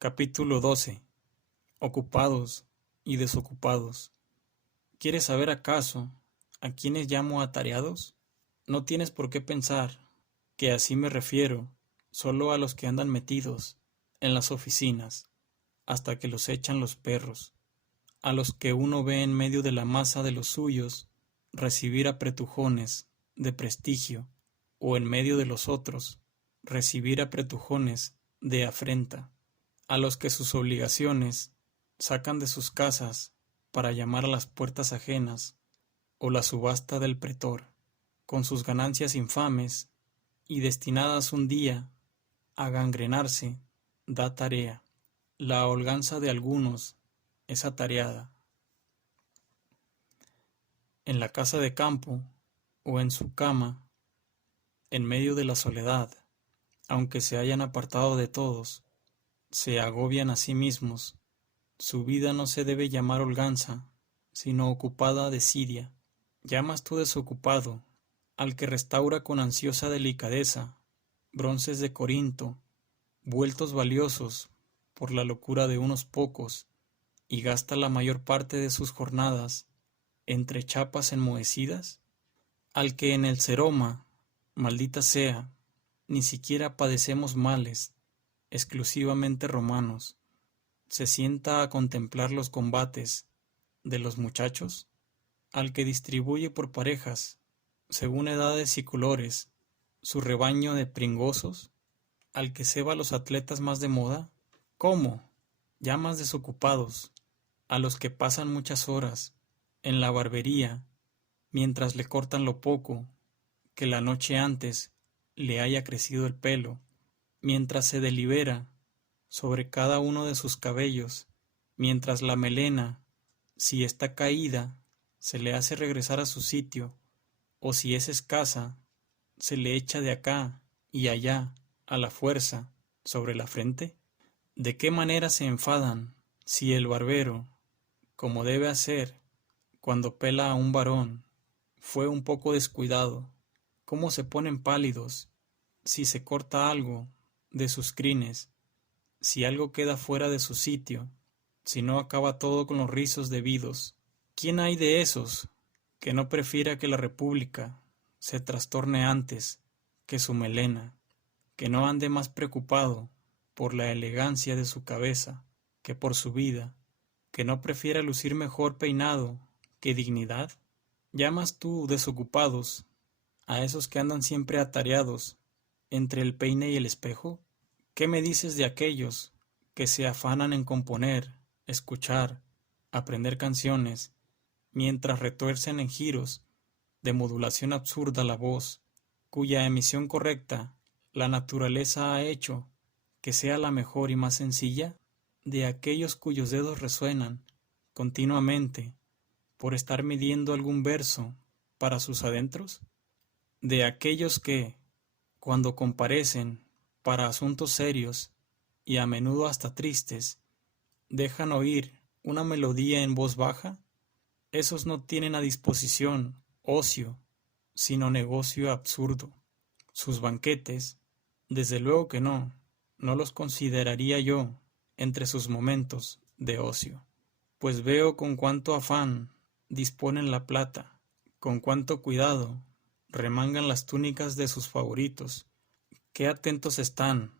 Capítulo 12. Ocupados y desocupados. ¿Quieres saber acaso a quiénes llamo atareados? No tienes por qué pensar que así me refiero solo a los que andan metidos en las oficinas hasta que los echan los perros, a los que uno ve en medio de la masa de los suyos recibir apretujones de prestigio, o en medio de los otros recibir apretujones de afrenta, a los que sus obligaciones sacan de sus casas para llamar a las puertas ajenas, o la subasta del pretor, con sus ganancias infames y destinadas un día a gangrenarse, da tarea. La holganza de algunos es atareada. En la casa de campo o en su cama, en medio de la soledad, aunque se hayan apartado de todos, se agobian a sí mismos. Su vida no se debe llamar holganza, sino ocupada desidia. Llamas tú desocupado al que restaura con ansiosa delicadeza bronces de Corinto, vueltos valiosos por la locura de unos pocos, y gasta la mayor parte de sus jornadas entre chapas enmohecidas, al que en el Ceroma, maldita sea, ni siquiera padecemos males exclusivamente romanos, se sienta a contemplar los combates de los muchachos, al que distribuye por parejas, según edades y colores, su rebaño de pringosos, al que ceba los atletas más de moda. ¿Cómo? Llamas desocupados a los que pasan muchas horas en la barbería mientras le cortan lo poco que la noche antes le haya crecido el pelo, mientras se delibera sobre cada uno de sus cabellos, mientras la melena, si está caída, se le hace regresar a su sitio, o si es escasa, se le echa de acá y allá a la fuerza sobre la frente? ¿De qué manera se enfadan si el barbero, como debe hacer cuando pela a un varón, fue un poco descuidado? ¿Cómo se ponen pálidos si se corta algo de sus crines, si algo queda fuera de su sitio, si no acaba todo con los rizos debidos? ¿Quién hay de esos que no prefiera que la república se trastorne antes que su melena, que no ande más preocupado por la elegancia de su cabeza que por su vida, que no prefiera lucir mejor peinado que dignidad? ¿Llamas tú desocupados a esos que andan siempre atareados entre el peine y el espejo? ¿Qué me dices de aquellos que se afanan en componer, escuchar, aprender canciones, mientras retuercen en giros de modulación absurda la voz, cuya emisión correcta la naturaleza ha hecho que sea la mejor y más sencilla? ¿De aquellos cuyos dedos resuenan continuamente por estar midiendo algún verso para sus adentros? ¿De aquellos que, cuando comparecen para asuntos serios y a menudo hasta tristes, dejan oír una melodía en voz baja? Esos no tienen a disposición ocio, sino negocio absurdo. Sus banquetes, desde luego que no los consideraría yo entre sus momentos de ocio, pues veo con cuánto afán disponen la plata, con cuánto cuidado remangan las túnicas de sus favoritos, qué atentos están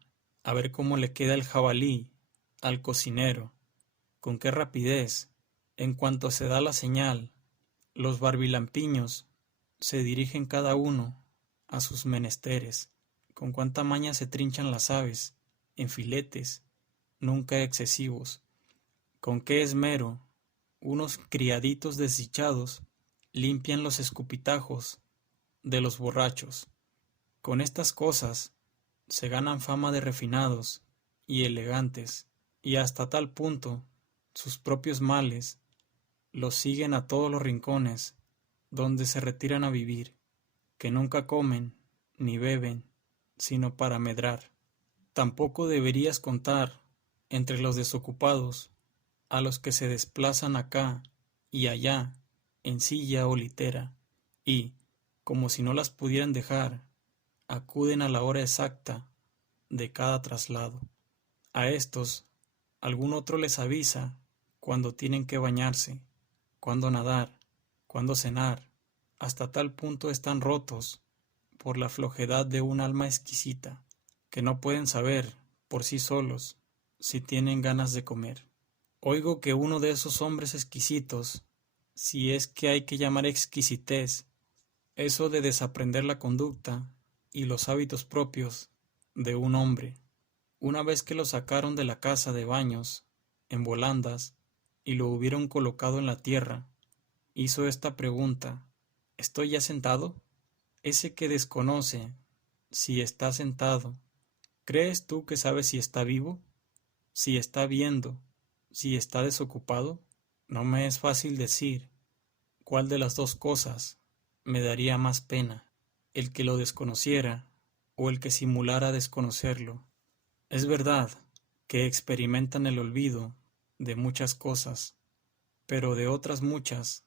a ver cómo le queda el jabalí al cocinero, con qué rapidez, en cuanto se da la señal, los barbilampiños se dirigen cada uno a sus menesteres, con cuánta maña se trinchan las aves en filetes nunca excesivos, con qué esmero unos criaditos desdichados limpian los escupitajos de los borrachos. Con estas cosas se ganan fama de refinados y elegantes, y hasta tal punto sus propios males los siguen a todos los rincones donde se retiran a vivir, que nunca comen ni beben sino para medrar. Tampoco deberías contar entre los desocupados a los que se desplazan acá y allá en silla o litera, y, como si no las pudieran dejar, acuden a la hora exacta de cada traslado. A estos Algún otro les avisa cuando tienen que bañarse, cuándo nadar, cuándo cenar. Hasta tal punto están rotos por la flojedad de un alma exquisita, que no pueden saber, por sí solos, si tienen ganas de comer. Oigo que uno de esos hombres exquisitos, si es que hay que llamar exquisitez, eso de desaprender la conducta y los hábitos propios de un hombre, una vez que lo sacaron de la casa de baños, en volandas, y lo hubieron colocado en la tierra, hizo esta pregunta: ¿estoy ya sentado? Ese que desconoce si está sentado, ¿crees tú que sabe si está vivo? ¿Si está viendo? ¿Si está desocupado? No me es fácil decir cuál de las dos cosas me daría más pena, el que lo desconociera o el que simulara desconocerlo. Es verdad que experimentan el olvido de muchas cosas, pero de otras muchas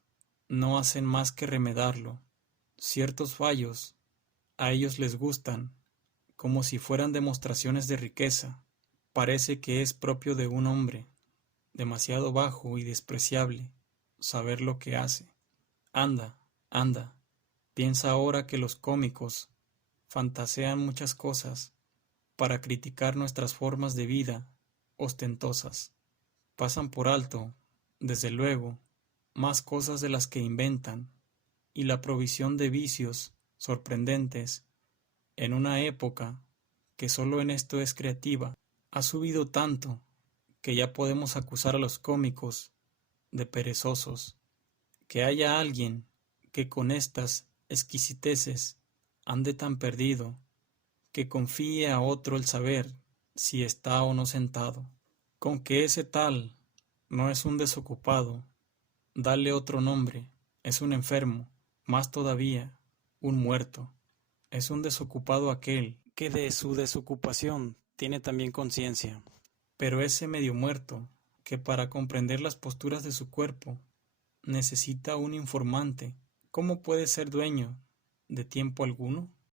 no hacen más que remedarlo. Ciertos fallos a ellos les gustan, como si fueran demostraciones de riqueza. Parece que es propio de un hombre demasiado bajo y despreciable saber lo que hace. Anda, anda, piensa ahora que los cómicos fantasean muchas cosas para criticar nuestras formas de vida ostentosas. Pasan por alto, desde luego, más cosas de las que inventan, y la provisión de vicios sorprendentes en una época que sólo en esto es creativa, ha subido tanto que ya podemos acusar a los cómicos de perezosos. Que haya alguien que con estas exquisiteces ande tan perdido, que confíe a otro el saber si está o no sentado. Con que ese tal no es un desocupado, dale otro nombre, es un enfermo, más todavía, un muerto. Es un desocupado aquel que de su desocupación tiene también conciencia. Pero ese medio muerto, que para comprender las posturas de su cuerpo necesita un informante, ¿cómo puede ser dueño de tiempo alguno?